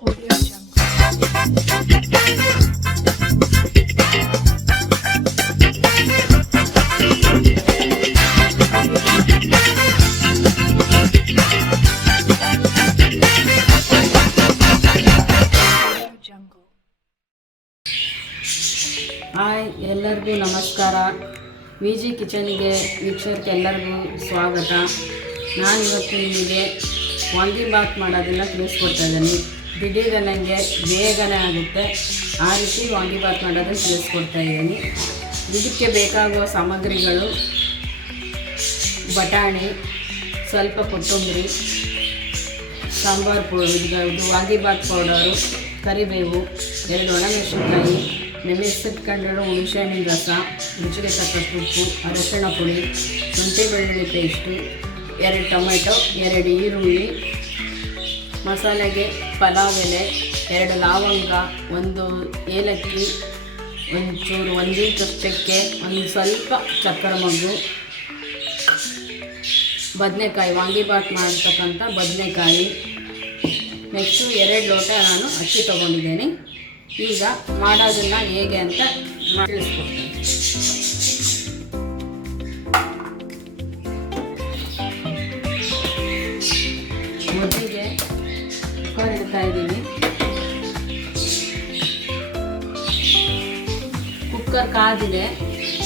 Hi, ಎಲ್ಲರಿಗೂ ನಮಸ್ಕಾರ. V G ಕಿಚನಿಗೆ ವೀಕ್ಷಕರಿಗೆ ಎಲ್ಲರಿಗೂ ಸ್ವಾಗತ. ನಾನು ಇವತ್ತು ನಿಮಗೆ ವಾಂಗಿಬಾತ್ ಮಾಡೋದನ್ನು ತಿಳಿಸ್ಕೊಡ್ತಾ ಇದ್ದೀನಿ. ದಿಢೀರ ನನಗೆ ಬೇಗನೆ ಆಗುತ್ತೆ. ಆ ರೀತಿ ವಾಂಗಿಬಾತ್ ಮಾಡೋದನ್ನು ತಿಳಿಸ್ಕೊಡ್ತಾ ಇದ್ದೀನಿ. ಇದಕ್ಕೆ ಬೇಕಾಗುವ ಸಾಮಗ್ರಿಗಳು, ಬಟಾಣಿ, ಸ್ವಲ್ಪ ಕೊತ್ತಂಬರಿ, ಸಾಂಬಾರು ಪೌಡರ್ ವಾಂಗಿಬಾತ್ ಪೌಡರು, ಕರಿಬೇವು, ಎರಡು ಒಣಮೆಣಸಿನ್ಕಾಯಿ ನೆನೆಸಿಟ್ಕೊಂಡಿರೋ ಹುಣಸೆಹಣ್ಣಿನ ರಸ, ರುಚಿಗೆ ತಕ್ಕಷ್ಟು ಉಪ್ಪು, ಅರಶಿಣ ಪುಡಿ ಶುಂಠಿ ಬೆಳ್ಳುಳ್ಳಿ ಪೇಸ್ಟು, ಎರಡು ಟೊಮೆಟೊ, ಎರಡು ಈರುಳ್ಳಿ, ಮಸಾಲೆಗೆ ಪಲಾವ್ ಎಲೆ ಎರಡು ಲವಂಗ, ಒಂದು ಏಲಕ್ಕಿ ಒಂಚೂರು ಒಂದು ಇಂಚು ಚಕ್ಕೆ ಒಂದು ಸ್ವಲ್ಪ ಚಕ್ಕರ ಮಗ್ಗು ಬದನೆಕಾಯಿ ವಾಂಗಿಬಾತ್ ಮಾಡ್ತಕ್ಕಂಥ ಬದನೆಕಾಯಿ. ನೆಕ್ಸ್ಟು ಎರಡು ಲೋಟ ನಾನು ಅಕ್ಕಿ ತೊಗೊಂಡಿದ್ದೇನೆ. ಈಗ ಮಾಡೋದನ್ನು ಹೇಗೆ ಅಂತ ತಿಳಿಸ್ಕೊಡ್ತೀನಿ. ಕುಕ್ಕರ್ ಕಾದಿದೆ.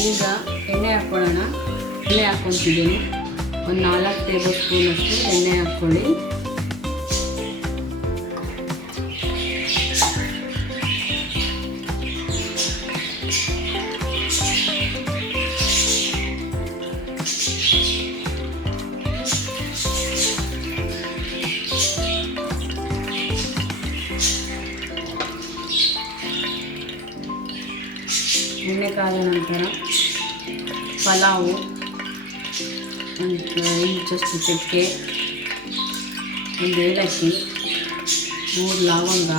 ಈಗ ಎಣ್ಣೆ ಹಾಕ್ಕೊಳ್ಳೋಣ ಎಣ್ಣೆ ಹಾಕ್ಕೊತಿದ್ದೀನಿ ಒಂದು ನಾಲ್ಕು ಟೇಬಲ್ ಸ್ಪೂನಷ್ಟು ಎಣ್ಣೆ ಹಾಕ್ಕೊಳ್ಳಿ ಎಣ್ಣೆ ಕಾದ ನಂತರ ಪಲಾವು ಇಂಚಷ್ಟು ಚಕ್ಕೆ ಒಂದು ಏಲಕ್ಕಿ ಮೂರು ಲವಂಗ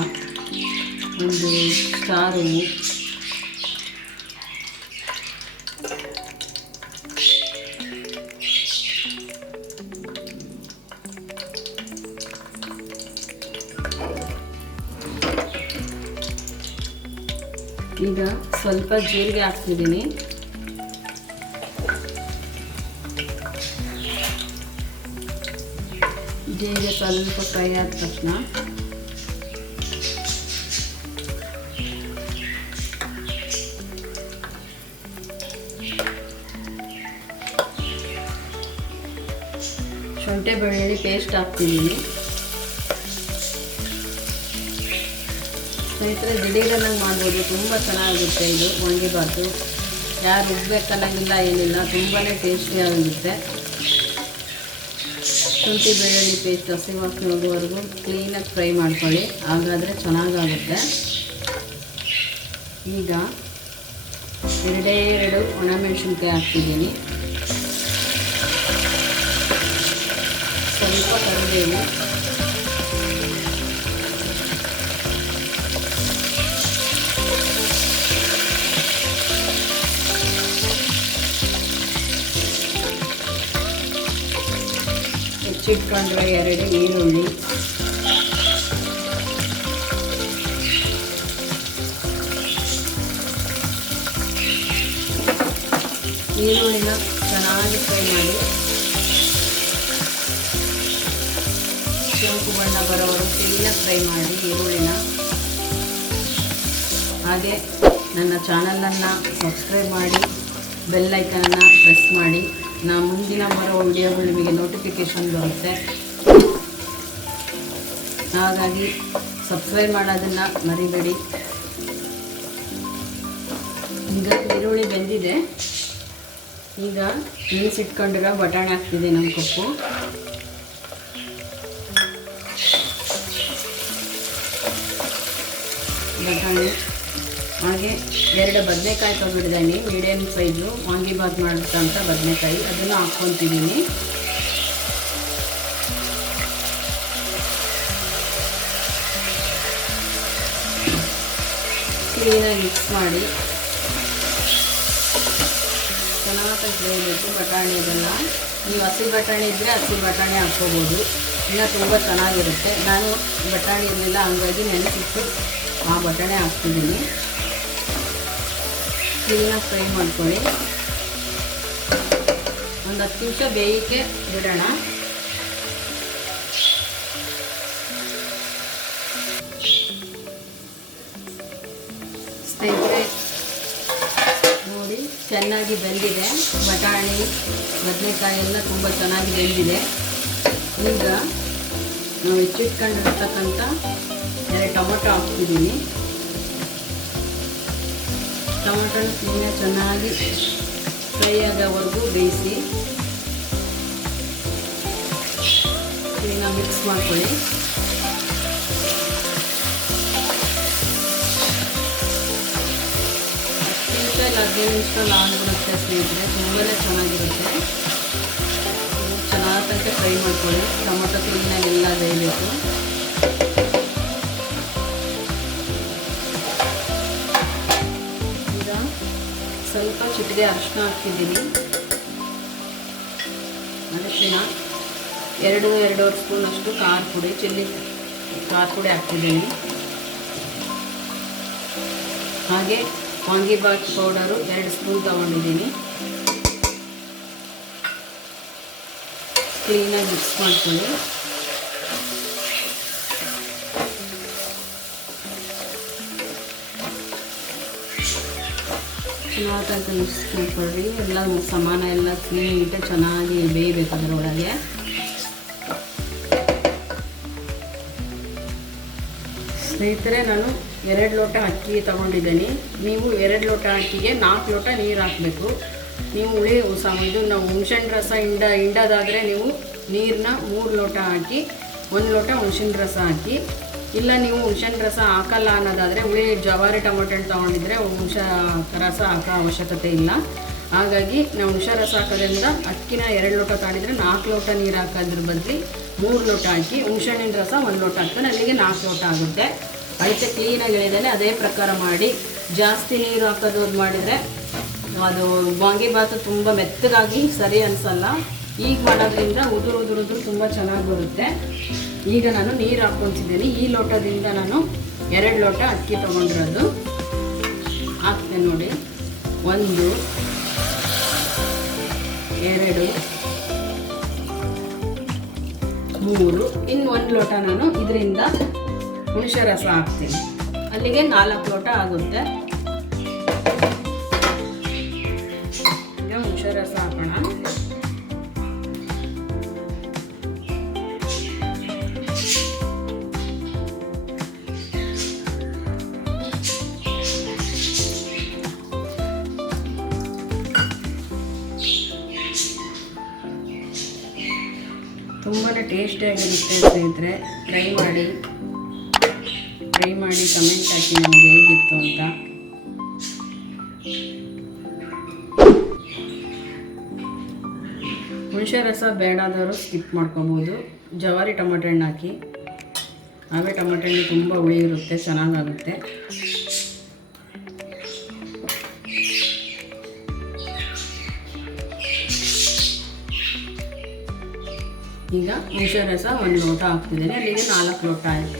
ಒಂದು ಸಾರು ಸ್ವಲ್ಪ ಜೀರಿಗೆ ಹಾಕ್ತಿದ್ದೀನಿ ಜೀರಿಗೆ ಸ್ವಲ್ಪ ಫ್ರೈ ಆದ ತಕ್ಷಣ ಶುಂಠಿ ಬೆಳ್ಳುಳ್ಳಿ ಪೇಸ್ಟ್ ಹಾಕ್ತಿದ್ದೀನಿ ಸ್ನೇಹಿತರೆ ದಿಢೀರನ್ನಾಗಿ ಮಾಡ್ಬೋದು ತುಂಬ ಚೆನ್ನಾಗಿರುತ್ತೆ ಇದು ವಾಂಗಿಬಾತು ಯಾರು ರುಬ್ಬೇಕನ್ನಂಗಿಲ್ಲ ಏನಿಲ್ಲ. ತುಂಬಾ ಟೇಸ್ಟಿಯಾಗಿರುತ್ತೆ ಶುಂಠಿ ಬೆಳ್ಳುಳ್ಳಿ ಪೇಸ್ಟ್ ಹಸಿ ವಾಸನೆ ಕ್ಲೀನಾಗಿ ಫ್ರೈ ಮಾಡ್ಕೊಳ್ಳಿ. ಹಾಗಾದರೆ ಚೆನ್ನಾಗಾಗುತ್ತೆ. ಈಗ ಎರಡೇ ಎರಡು ಒಣಮೆಣಸಿನ್ಕಾಯಿ ಹಾಕ್ತಿದ್ದೀನಿ. ಸ್ವಲ್ಪ ಕರಿಬೇವು. ಹೆಚ್ಚಿಟ್ಕೊಂಡ್ರೆ ಎರಡು ಈರುಳ್ಳಿ. ಈರುಳ್ಳಿನ ಚೆನ್ನಾಗಿ ಫ್ರೈ ಮಾಡಿ. ಕೆಂಪು ಬಣ್ಣ ಬರೋವರು ಕ್ಲೀನಾಗಿ ಫ್ರೈ ಮಾಡಿ ಈರುಳ್ಳಿನ. ಹಾಗೆ ನನ್ನ ಚಾನಲನ್ನು ಸಬ್ಸ್ಕ್ರೈಬ್ ಮಾಡಿ, ಬೆಲ್ ಐಕನನ್ನು ಪ್ರೆಸ್ ಮಾಡಿ. ನಾ ಮುಂದಿನ ಬರೋ ವಿಡಿಯೋಗಳು ನಿಮಗೆ ನೋಟಿಫಿಕೇಷನ್ ಬರುತ್ತೆ. ಹಾಗಾಗಿ ಸಬ್ಸ್ಕ್ರೈಬ್ ಮಾಡೋದನ್ನು ಮರಿಬೇಡಿ. ಈಗ ಈರುಳ್ಳಿ ಬೆಂದಿದೆ. ಈಗ ನೆನೆಸಿಟ್ಕೊಂಡಿರೋ ಬಟಾಣಿ ಹಾಕ್ತಿದೆ ನಮ್ಮ ಕಪ್ಪು. ಬಟಾಣಿ. ಹಾಗೆ ಎರಡು ಬದನೆಕಾಯಿ ತೊಗೊಂಡಿದ್ದೀನಿ. ಮೀಡಿಯಮ್ ಸೈಜು ವಾಂಗಿಬಾತ್ ಮಾಡಿದಂಥ ಬದನೆಕಾಯಿ. ಅದನ್ನು ಹಾಕ್ಕೊತಿದ್ದೀನಿ. ಕ್ಲೀನಾಗಿ ಮಿಕ್ಸ್ ಮಾಡಿ. ಚೆನ್ನಾಗಿ ಬಟಾಣಿ ಇದೆಲ್ಲ. ನೀವು ಹಸಿ ಬಟಾಣಿ ಇದ್ದರೆ ಹಸಿ ಬಟಾಣಿ ಹಾಕ್ಕೋಬೋದು. ಇನ್ನೂ ತುಂಬ ಚೆನ್ನಾಗಿರುತ್ತೆ. ನಾನು ಬಟಾಣಿ ಇರಲಿಲ್ಲ, ಹಂಗಾಗಿ ನೆನೆಸಿಟ್ಟು ಆ ಬಟಾಣಿ ಹಾಕ್ತಿದ್ದೀನಿ. ಕ್ಲೀನಾಗಿ ಫ್ರೈ ಮಾಡ್ಕೊಳ್ಳಿ. ಒಂದು ಹತ್ತು ನಿಮಿಷ ಬೇಯಕ್ಕೆ ಬಿಡೋಣ. ಸ್ನೇಹಿತರೆ, ನೋಡಿ, ಚೆನ್ನಾಗಿ ಬೆಂದಿದೆ. ಬಟಾಣಿ, ಬದನೆಕಾಯಿ ಎಲ್ಲ ತುಂಬ ಚೆನ್ನಾಗಿ ಬೆಂದಿದೆ. ಈಗ ನಾವು ಹೆಚ್ಚಿಟ್ಕೊಂಡಿರ್ತಕ್ಕಂಥ ಎರಡು ಟೊಮೊಟೊ ಹಾಕ್ತಿದ್ದೀನಿ. ಟೊಮೊಟೊನ ಕ್ಲೀನ ಚೆನ್ನಾಗಿ ಫ್ರೈ ಆಗೋವರೆಗೂ ಬೇಯಿಸಿ ಕ್ಲೀನಾಗಿ ಮಿಕ್ಸ್ ಮಾಡ್ಕೊಳ್ಳಿ. ಹದಿನೈದು ನಿಮಿಷ ನಿಮಿಷದಲ್ಲಿ ಆಗ್ಬಿಡುತ್ತೆ ಸ್ನೇಹಿತರೆ ತುಂಬಾ ಚೆನ್ನಾಗಿರುತ್ತೆ. ಚೆನ್ನಾಗಿ ಫ್ರೈ ಮಾಡ್ಕೊಳ್ಳಿ. ಟೊಮೊಟೊ ಕ್ಲೀನಾಗಿ ಎಲ್ಲ ಬೇಯಬೇಕು ಚಿಟಿಗೆ ಅರಿಶಿನ ಹಾಕ್ತಿದ್ದೀನಿ. ಅರಿಶಿನ, ಎರಡು, ಎರಡೂವರೆ ಸ್ಪೂನ್ ಅಷ್ಟು ಖಾರ ಪುಡಿ, ಚಿಲ್ಲಿ ಖಾರ ಪುಡಿ ಹಾಕ್ತಿದ್ದೀನಿ. ಹಾಗೆ ವಾಂಗಿಬಾತ್ ಪೌಡರು ಎರಡು ಸ್ಪೂನ್ ತೊಗೊಂಡಿದ್ದೀನಿ. ಕ್ಲೀನಾಗಿ ಮಿಕ್ಸ್ ಮಾಡ್ಕೊಳ್ಳಿ. ಚೆನ್ನಾಗಿ ಮಿಕ್ಸ್ ಮಾಡ್ಕೊಳ್ಳಿ ಎಲ್ಲ ಸಮಾನ, ಎಲ್ಲ ನೀಟಾಗಿ ಚೆನ್ನಾಗಿ ಬೇಯಬೇಕು ಅದರೊಳಗೆ. ಸ್ನೇಹಿತರೆ, ನಾನು ಎರಡು ಲೋಟ ಅಕ್ಕಿ ತಗೊಂಡಿದ್ದೀನಿ. ನೀವು ಎರಡು ಲೋಟ ಅಕ್ಕಿಗೆ ನಾಲ್ಕು ಲೋಟ ನೀರು ಹಾಕಬೇಕು. ನೀವು ಉಳಿ ಇದು ನಾವು ಹುಣ್ಸೆಹಣ್ಣು ರಸ, ಹಿಂಡ, ಹಿಂಡೋದಾದರೆ ನೀವು ನೀರನ್ನ ಮೂರು ಲೋಟ ಹಾಕಿ, ಒಂದು ಲೋಟ ಹುಣ್ಸಿನ ರಸ ಹಾಕಿ ಇಲ್ಲ, ನೀವು ಹುಣ್ಸೆಹಣ್ಣು ರಸ ಹಾಕಲ್ಲ ಅನ್ನೋದಾದರೆ ಹುಳಿ ಜವಾರಿ ಟೊಮೊಟೊ ಹಣ್ಣು ತೊಗೊಂಡಿದ್ರೆ ಹುಣ್ಸೆ ರಸ ಹಾಕೋ ಅವಶ್ಯಕತೆ ಇಲ್ಲ. ಹಾಗಾಗಿ ನಾವು ಹುಣಸೆ ರಸ ಹಾಕೋದ್ರಿಂದ ಅಕ್ಕಿನ ಎರಡು ಲೋಟ ತಾಡಿದರೆ ನಾಲ್ಕು ಲೋಟ ನೀರು ಹಾಕೋದ್ರ ಬದಲಿ ಮೂರು ಲೋಟ ಹಾಕಿ ಹುಣಸೆಹಣ್ಣಿನ ರಸ ಒಂದು ಲೋಟ ಹಾಕ್ತಾನೆ ಅಲ್ಲಿಗೆ ನಾಲ್ಕು ಲೋಟ ಆಗುತ್ತೆ. ಅದಕ್ಕೆ ಕ್ಲೀನಾಗಿ ಹೇಳಿದಾನೆ ಅದೇ ಪ್ರಕಾರ ಮಾಡಿ. ಜಾಸ್ತಿ ನೀರು ಹಾಕೋದು ಮಾಡಿದರೆ ಅದು ವಾಂಗಿಬಾತು ತುಂಬ ಮೆತ್ತಗಾಗಿ ಸರಿ ಅನಿಸಲ್ಲ. ಈಗ ಮಾಡೋದ್ರಿಂದ ಉದುರು ಉದುರುದು ಉದುರು ತುಂಬ ಚೆನ್ನಾಗಿ ಬರುತ್ತೆ. ಈಗ ನಾನು ನೀರು ಹಾಕ್ಕೊತಿದ್ದೀನಿ. ಈ ಲೋಟದಿಂದ ನಾನು ಎರಡು ಲೋಟ ಅಕ್ಕಿ ತೊಗೊಂಡಿರೋದು. ಹಾಕ್ತೆ ನೋಡಿ. ಒಂದು, ಎರಡು, ಮೂರು. ಇನ್ನು ಒಂದು ಲೋಟ ನಾನು ಇದರಿಂದ ಹುಣಸೆ ರಸ ಹಾಕ್ತೀನಿ. ಅಲ್ಲಿಗೆ ನಾಲ್ಕು ಲೋಟ ಆಗುತ್ತೆ. ಟೇಸ್ಟಿಯಾಗಿರುತ್ತೆ ಸ್ನೇಹಿತರೆ ಟ್ರೈ ಮಾಡಿ. ಟ್ರೈ ಮಾಡಿ ಕಮೆಂಟ್ ಹಾಕಿ ನಮಗೆ ಹೇಗಿತ್ತು ಅಂತ. ಹುಣಸೆ ರಸ ಬೇಡಾದವರು ಸ್ಕಿಪ್ ಮಾಡ್ಕೊಬೋದು. ಜವಾರಿ ಟೊಮೆಟೊ ಹಣ್ಣು ಹಾಕಿ. ಆಮೇಲೆ ಟೊಮೆಟೊ ಹಣ್ಣು ತುಂಬ ಹುಳಿ ಇರುತ್ತೆ, ಚೆನ್ನಾಗಾಗುತ್ತೆ. ಈಗ ಹುಣಸೆ ರಸ ಒಂದು ಲೋಟ ಹಾಕ್ತಿದ್ದೇನೆ. ಅಲ್ಲಿಗೆ ನಾಲ್ಕು ಲೋಟ ಆಯಿತು.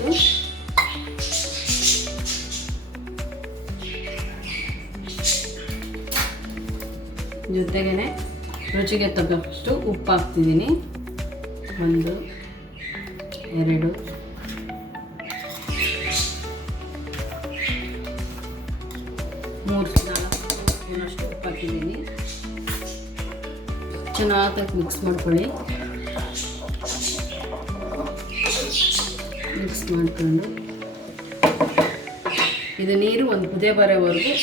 ಜೊತೆಗೇ ರುಚಿಗೆ ತಕ್ಕಷ್ಟು ಉಪ್ಪು ಹಾಕ್ತಿದ್ದೀನಿ. ಒಂದು, ಎರಡು. ಮೂರು ನಾಲ್ಕು ಉಪ್ಪು ಹಾಕಿದ್ದೀನಿ ಚೆನ್ನಾಗಿ ಮಿಕ್ಸ್ ಮಾಡ್ಕೊಳ್ಳಿ. ಮಿಕ್ಸ್ ಮಾಡಿಕೊಂಡು ಇದು ನೀರು ಒಂದು ಕುದೆ ಬರೋವರೆಗೂ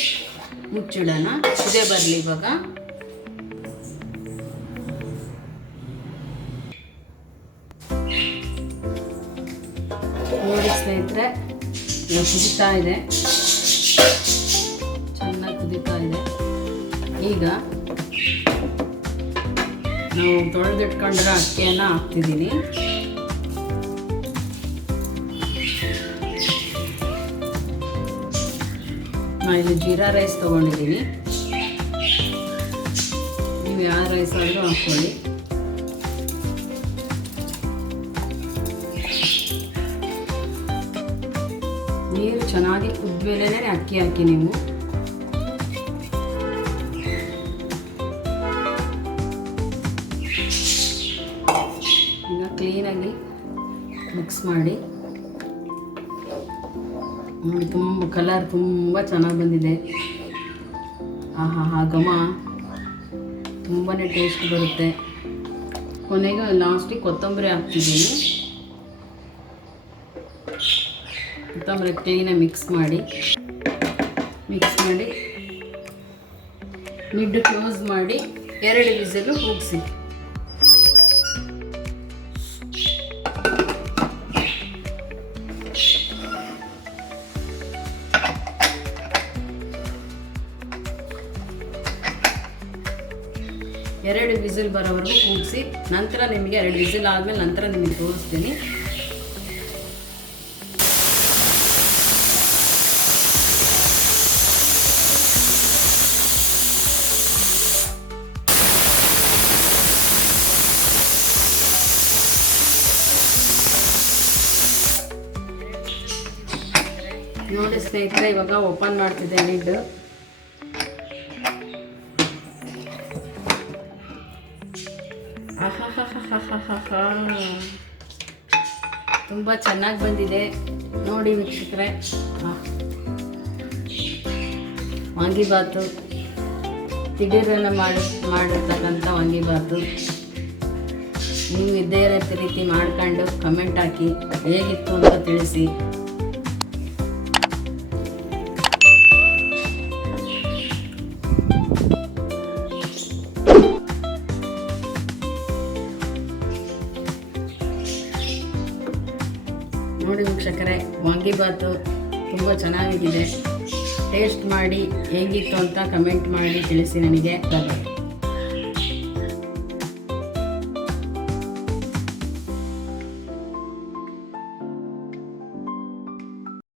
ಮುಚ್ಚಿಡೋಣ. ಕುದೆ ಬರಲಿ ಇವಾಗ. ನೋಡಿ ಸ್ನೇಹಿತರೆ, ಇವಾಗ ಕುದಿತಾ ಇದೆ. ಚೆನ್ನಾಗಿ ಕುದಿತಾ ಇದೆ. ಈಗ ನಾವು ತೊಳೆದಿಟ್ಕೊಂಡಿರೋ ಅಕ್ಕಿಯನ್ನು ಹಾಕ್ತಿದ್ದೀನಿ. ಇಲ್ಲಿ ಜೀರಾ ರೈಸ್ ತೊಗೊಂಡಿದ್ದೀನಿ. ನೀವು ಯಾವ ರೈಸ್ ಆದರೂ ಹಾಕ್ಕೊಳ್ಳಿ ನೀರು ಚೆನ್ನಾಗಿ ಕುದ್ಮೇಲೆ ಅಕ್ಕಿ ಹಾಕಿ ನೀವು. ಈಗ ಕ್ಲೀನಾಗಿ ಮಿಕ್ಸ್ ಮಾಡಿ. ನೋಡಿ, ತುಂಬ ಕಲರ್ ತುಂಬ ಚೆನ್ನಾಗಿ ಬಂದಿದೆ. ಆಹಾ ಹಾ ಘಮ ತುಂಬಾ ಟೇಸ್ಟ್ ಬರುತ್ತೆ. ಕೊನೆಗೆ ಲಾಸ್ಟಿಗೆ ಕೊತ್ತಂಬರಿ ಹಾಕ್ತಿದ್ದೀನಿ. ಕೊತ್ತಂಬರಿ ಕ್ಲೀನಾಗಿ ಮಿಕ್ಸ್ ಮಾಡಿ. ಮಿಕ್ಸ್ ಮಾಡಿ ನಿಡ್ಡು ಕ್ಲೋಸ್ ಮಾಡಿ ಎರಡು ವಿಸಲು ಕೂಗಿಸಿ. ಎರಡು ವಿಸಿಲ್ ಬರೋವರೆಗೂ ಕೂಗಿಸಿ, ನಂತರ ನಿಮಗೆ ಎರಡು ವಿಸಿಲ್ ಆದಮೇಲೆ ನಂತರ ನಿಮಗೆ ತೋರಿಸ್ತೀನಿ. ನೋಡಿ ಸ್ನೇಹಿತರೆ, ಇವಾಗ ಓಪನ್ ಮಾಡ್ತಿದ್ದೆ ಲಿಡ್ ತುಂಬ ಚೆನ್ನಾಗಿ ಬಂದಿದೆ. ನೋಡಿ ವೀಕ್ಷಕರೆ. ವಾಂಗಿಬಾತು ತಿಡೀರೆಲ್ಲ ಮಾಡಿ, ಮಾಡಿರ್ತಕ್ಕಂಥ ವಾಂಗಿಬಾತು ನೀವು ಇದ್ದೇ ಇರೋ ರೀತಿ ಮಾಡ್ಕೊಂಡು ಕಮೆಂಟ್ ಹಾಕಿ, ಹೇಗಿತ್ತು ಅಂತ ತಿಳಿಸಿ. ನೋಡಿ ವೀಕ್ಷಕರೇ ವಾಂಗಿಬಾತು ತುಂಬ ಚೆನ್ನಾಗಿದೆ. ಟೇಸ್ಟ್ ಮಾಡಿ ಹೇಗಿತ್ತು ಅಂತ ಕಮೆಂಟ್ ಮಾಡಿ ತಿಳಿಸಿ ನನಗೆ.